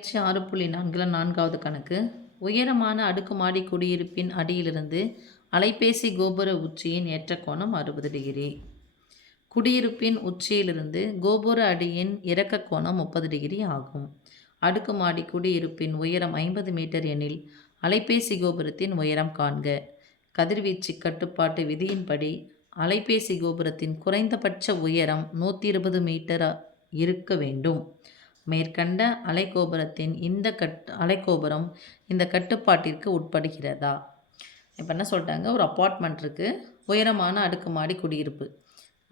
பயிற்சி 6.4 4வது கணக்கு. உயரமான அடுக்குமாடி குடியிருப்பின் அடியிலிருந்து அலைபேசி கோபுர உச்சியின் ஏற்ற கோணம் 60 டிகிரி. குடியிருப்பின் உச்சியிலிருந்து கோபுர அடியின் இறக்க கோணம் 30 டிகிரி ஆகும். அடுக்குமாடி குடியிருப்பின் உயரம் 50 மீட்டர் எனில் அலைபேசி கோபுரத்தின் உயரம் காண்க. கதிர்வீச்சு கட்டுப்பாட்டு விதியின்படி அலைபேசி கோபுரத்தின் குறைந்தபட்ச உயரம் 120 மீட்டர் இருக்க வேண்டும். மேற்கண்ட அலைகோபுரம் இந்த கட்டுப்பாட்டிற்கு உட்படுகிறதா? இப்போ என்ன சொல்லிட்டாங்க, ஒரு அப்பார்ட்மெண்ட் இருக்குது, உயரமான அடுக்குமாடி குடியிருப்பு.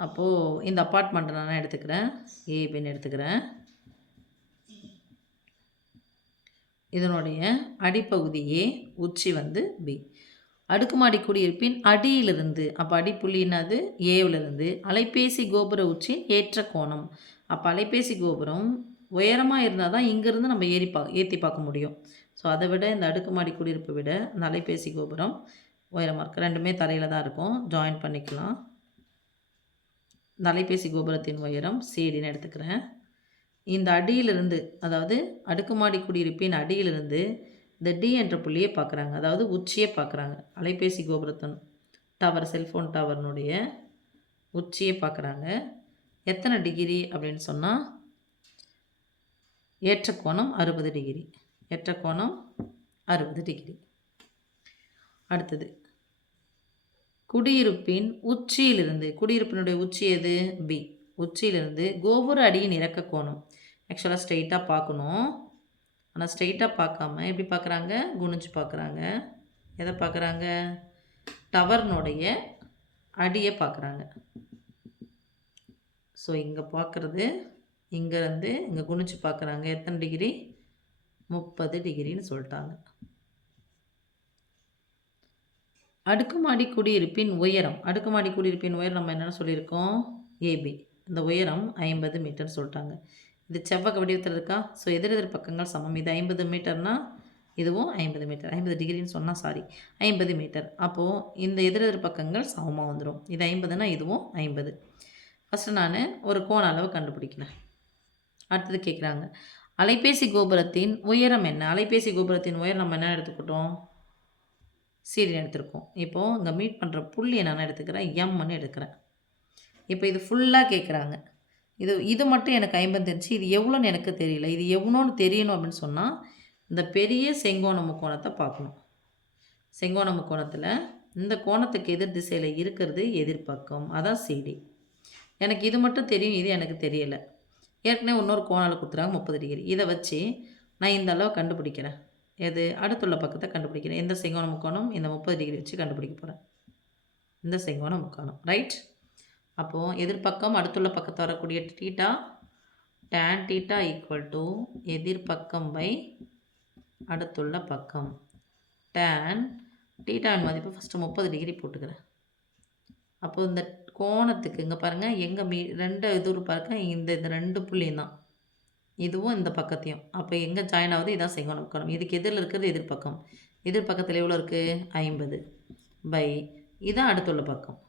அப்போது இந்த அப்பார்ட்மெண்ட்டை நான் எடுத்துக்கிறேன், ஏபின்னு எடுத்துக்கிறேன். இதனுடைய அடிப்பகுதி ஏ, உச்சி பி. அடுக்குமாடி குடியிருப்பின் அடியிலிருந்து, அப்போ அடிப்புள்ளி என்னது, ஏவிலிருந்து அலைபேசி கோபுர உச்சி ஏற்ற கோணம். அப்போ அலைபேசி கோபுரம் உயரமாக இருந்தால் தான் இங்கேருந்து நம்ம ஏற்றி பார்க்க முடியும். ஸோ அதை விட இந்த அடுக்குமாடி குடியிருப்பை விட அந்த அலைபேசி கோபுரம் உயரமாக இருக்குது. ரெண்டுமே தரையில் தான் இருக்கும், ஜாயின் பண்ணிக்கலாம். இந்த அலைபேசி கோபுரத்தின் உயரம் சிடின்னு எடுத்துக்கிறேன். இந்த அடியிலிருந்து, அதாவது அடுக்குமாடி குடியிருப்பின் அடியிலிருந்து இந்த டி என்ற புள்ளியை பார்க்குறாங்க, அதாவது உச்சியை பார்க்குறாங்க. அலைபேசி கோபுரத்தின் டவர், செல்ஃபோன் டவர்னுடைய உச்சியை பார்க்குறாங்க. எத்தனை டிகிரி அப்படின்னு சொன்னால் ஏற்ற கோணம் 60 டிகிரி. ஏற்ற கோணம் 60 டிகிரி. அடுத்தது குடியிருப்பின் உச்சியிலிருந்து, குடியிருப்பினுடைய உச்சி எது, பி. உச்சியிலிருந்து கோபுர அடியின் இறக்க கோணம். ஆக்சுவலாக ஸ்ட்ரெயிட்டாக பார்க்கணும், ஆனால் ஸ்ட்ரெயிட்டாக பார்க்காம எப்படி பார்க்குறாங்க, குனிஞ்சு பார்க்குறாங்க. எதை பார்க்குறாங்க, டவர்னுடைய அடியை பார்க்குறாங்க. ஸோ இங்கே பார்க்குறது, இங்கேருந்து இங்கே குனிச்சு பார்க்குறாங்க. எத்தனை டிகிரி, 30 டிகிரின்னு சொல்லிட்டாங்க. அடுக்குமாடி குடியிருப்பின் உயரம், அடுக்குமாடி குடியிருப்பின் உயரம் நம்ம என்னென்னு சொல்லியிருக்கோம், ஏபி. இந்த உயரம் 50 மீட்டர் சொல்லிட்டாங்க. இது செவ்வக வடிவத்தில் இருக்கா? ஸோ எதிர் பக்கங்கள் சமம். இது 50 மீட்டர்னால் இதுவும் 50 மீட்டர். 50 டிகிரின்னு சொன்னால் 50 மீட்டர். அப்போது இந்த எதிர் பக்கங்கள் சமமாக வந்துடும். இது 50னா இதுவும் 50. ஃபஸ்ட்டு நான் ஒரு கோண அளவு கண்டுபிடிக்கிறேன். அடுத்தது கேட்குறாங்க, அலைபேசி கோபுரத்தின் உயரம் என்ன? அலைபேசி கோபுரத்தின் உயரம் நம்ம என்ன எடுத்துக்கிட்டோம், சீரியன் எடுத்துருக்கோம். இப்போது இங்கே மீட் பண்ணுற புள்ளி நான் எடுத்துக்கிறேன், எம்ன்னு எடுக்கிறேன். இப்போ இது ஃபுல்லாக கேட்குறாங்க. இது மட்டும் எனக்கு 50 தெரிஞ்சு, இது எவ்வளோன்னு எனக்கு தெரியல. இது எவ்வளோன்னு தெரியணும் அப்படின்னு சொன்னால் இந்த பெரிய செங்கோண முக்கோணத்தை பார்க்கணும். செங்கோண முக்கோணத்தில் இந்த கோணத்துக்கு எதிர் திசையில் இருக்கிறது எதிர்பக்கம், அதான் சிடி. எனக்கு இது மட்டும் தெரியும், இது எனக்கு தெரியலை. ஏற்கனவே இன்னொரு கோணால் கொடுத்துறாங்க 30 டிகிரி. இதை வச்சு நான் இந்த அளவு கண்டுபிடிக்கிறேன். எது, அடுத்துள்ள பக்கத்தை கண்டுபிடிக்கிறேன். எந்த செங்கோண முக்கோணம், இந்த 30 டிகிரி வச்சு கண்டுபிடிக்க போகிறேன். இந்த செங்கோண முக்கோணம், ரைட். அப்போது எதிர்பக்கம் அடுத்துள்ள பக்கத்தை வரக்கூடிய theta, tan theta equal to எதிர்பக்கம் பை அடுத்துள்ள பக்கம். tan தீட்டாவின் மதிப்பு ஃபஸ்ட்டு 30 டிகிரி போட்டுக்கிறேன். அப்போது இந்த கோணத்துக்கு இங்கே பாருங்கள், எங்கே ரெண்டு இது பாருங்க, இந்த 2 புள்ளியும் தான், இதுவும் இந்த பக்கத்தையும். அப்போ எங்கே ஜாயின் ஆகுது, இதான் செங்கோண முக்கோணம். இதுக்கு எதிரில் இருக்கிறது எதிர்பக்கம். எதிர்பக்கத்தில் எவ்வளோ இருக்குது, 50 பை இதான் அடுத்துள்ள பக்கம்.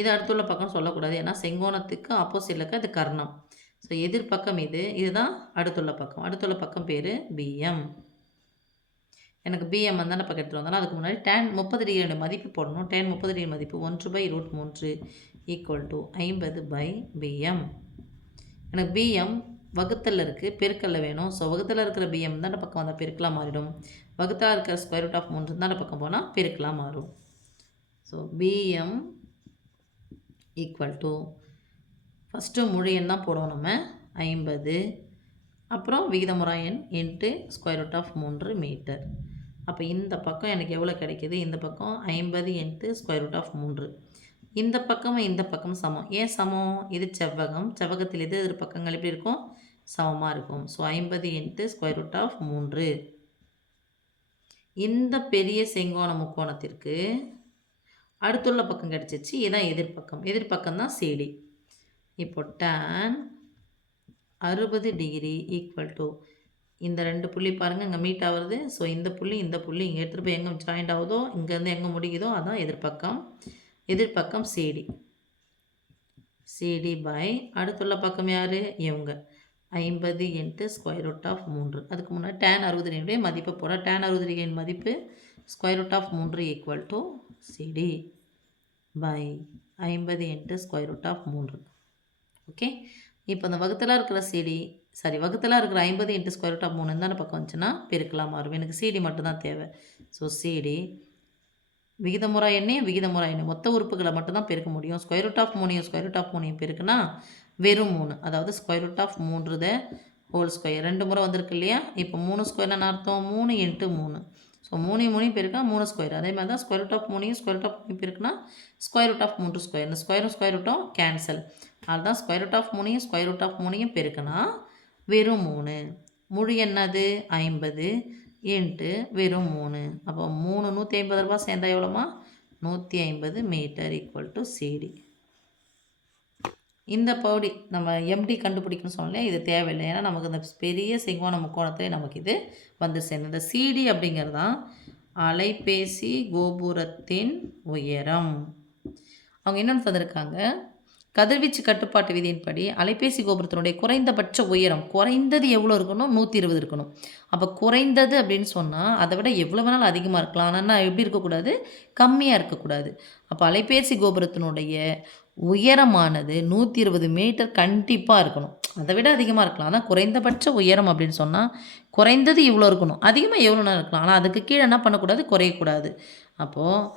இது அடுத்துள்ள பக்கம் சொல்லக்கூடாது, ஏன்னா செங்கோணத்துக்கு ஆப்போசிட்டில் இருக்க இது கர்ணம். ஸோ எதிர்பக்கம் இதுதான் அடுத்துள்ள பக்கம். அடுத்துள்ள பக்கம் பேர் பிஎம். எனக்கு பிஎம் தானே பக்கம் எடுத்துகிட்டு வந்தாலும் அதுக்கு முன்னாடி tan 30 டிகிரியோட மதிப்பு போடணும். tan 30 டிகிரி மதிப்பு 1/√3 ஈக்குவல் டு 50 பை பிஎம். எனக்கு பிஎம் வகுத்தலில் இருக்குது, பெருக்கல்ல வேணும். ஸோ வகுத்தலில் இருக்கிற பிஎம் தானே பக்கம் வந்தால் பெருக்கலாக மாறிடும். வகுத்தா இருக்கிற √3 தானே பக்கம் போனால் பெருக்கலாக மாறும். So PM equal to, first முழு எண் தான் போடுவோம் நம்ம, 50, அப்புறம் விகிதமுறை எண் இன்ட்டு √3 மீட்டர். அப்போ இந்த பக்கம் எனக்கு எவ்வளோ கிடைக்கிது, இந்த பக்கம் 50 இன்ட்டு √3. இந்த பக்கமும் இந்த பக்கம் சமம். ஏன் சமம், இது செவ்வகம். செவ்வகத்தில் எதிர் பக்கங்கள் எப்படி இருக்கும், சமமாக இருக்கும். So 50 into √3. இந்த பெரிய செங்கோண முக்கோணத்திற்கு அடுத்துள்ள பக்கம் கிடச்சிச்சு, இதுதான் எதிர்பக்கம். எதிர்பக்கம் தான் சிடி. இப்போ tan 60 டிகிரி ஈக்குவல் டு, இந்த 2 புள்ளி பாருங்கள் இங்கே மீட் ஆகுறது. ஸோ இந்த புள்ளி இங்கே எடுத்துகிட்டு போய் எங்கே ஜாயிண்ட் ஆகுதோ, இங்கேருந்து எங்கே முடியுதோ அதான் எதிர்பக்கம். எதிர்பக்கம் சிடி. சிடி பை அடுத்துள்ள பக்கம் யார், இவங்க 50 இன்ட்டு ஸ்கொயர் ரூட் ஆஃப் 3. அதுக்கு முன்னாடி tan 60 டிகிரியுடைய மதிப்பை போட tan 60 டிகிரியின் மதிப்பு square root of 3 equal to CD by 50 into square root of 3. Okay, இப்போ அந்த வகுத்தலாக இருக்கிற சிடி வகுத்தலாக இருக்கிற 50 இன்ட்டு ஸ்கொயர் ரூட் ஆஃப் 3 தானே பக்கம் வந்துச்சுன்னா பெருக்கலாம் மாறும். எனக்கு சிடி மட்டும்தான் தேவை. ஸோ சிடி விகிதமுறை எண்ணையும் விகிதமுறை எண்ணெய் மொத்த உறுப்புகளை மட்டும்தான் பெருக்க முடியும். Square root of 3 square root of 3 பெருக்குனா வெறும் 3, அதாவது square root of 3 whole square 2 முறை வந்திருக்கு இல்லையா. இப்போ 3 ஸ்கொயர்னு அர்த்தம் 3 இன்ட்டு 3. So 3 பெருக்கா 3 square. அதே மாதிரி தான் square root of 3 square root of 3 பெருக்குனா ஸ்கொயர் ரூட் ஆஃப் 3 ஸ்கொயர். இந்த ஸ்கொயர் ரூட்டும் கேன்சல். அதுதான் square root of 3 square root of 3 பெருக்குனா வெறும் 3. முழு என்னது 50 இன்ட்டு வெறும் 3. அப்போ 3 150 ரூபா சேர்ந்தா எவ்வளோமா 150 மீட்டர் ஈக்குவல் டு சிடி. இந்த பகுதி நம்ம எம்டி கண்டுபிடிக்கணும்னு சொன்னாலே இது தேவையில்லை. ஏன்னா நமக்கு இந்த பெரிய செங்குவான முக்கோணத்திலே நமக்கு இது வந்து சேர்ந்து. இந்த சிடி அப்படிங்கிறது தான் அலைபேசி கோபுரத்தின் உயரம். அவங்க என்னென்னு தந்திருக்காங்க, கதிர்வீச்சு கட்டுப்பாட்டு விதியின்படி அலைபேசி கோபுரத்தினுடைய குறைந்தபட்ச உயரம் குறைந்தது எவ்வளோ இருக்கணும் 120 இருக்கணும். அப்போ குறைந்தது அப்படின்னு சொன்னால் அதை விட எவ்வளோ வேணாலும் அதிகமாக இருக்கலாம். ஆனால் எப்படி இருக்கக்கூடாது, கம்மியாக இருக்கக்கூடாது. அப்போ அலைபேசி கோபுரத்தினுடைய உயரமானது 120 மீட்டர் கண்டிப்பாக இருக்கணும். அதை விட அதிகமாக இருக்கலாம். ஆனால் குறைந்தபட்ச உயரம் அப்படின்னு சொன்னால் குறைந்தது இவ்வளோ இருக்கணும், அதிகமாக எவ்வளோ நேரம் இருக்கலாம். ஆனால் அதுக்கு கீழே என்ன பண்ணக்கூடாது, குறையக்கூடாது. அப்போது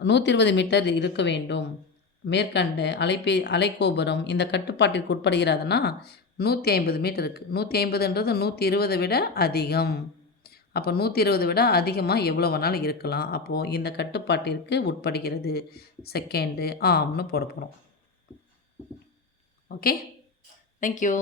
120 மீட்டர் இருக்க வேண்டும். மேற்கண்ட அலைக்கோபுரம் இந்த கட்டுப்பாட்டிற்கு உட்படுகிறதுனா 150 மீட்டர் இருக்குது. 150ன்றது 120 விட அதிகம். அப்போ 120 விட அதிகமாக எவ்வளோ வேணாலும் இருக்கலாம். அப்போது இந்த கட்டுப்பாட்டிற்கு உட்படுகிறது. செகண்டு ஆம்னு போட போகிறோம். Okay, thank you.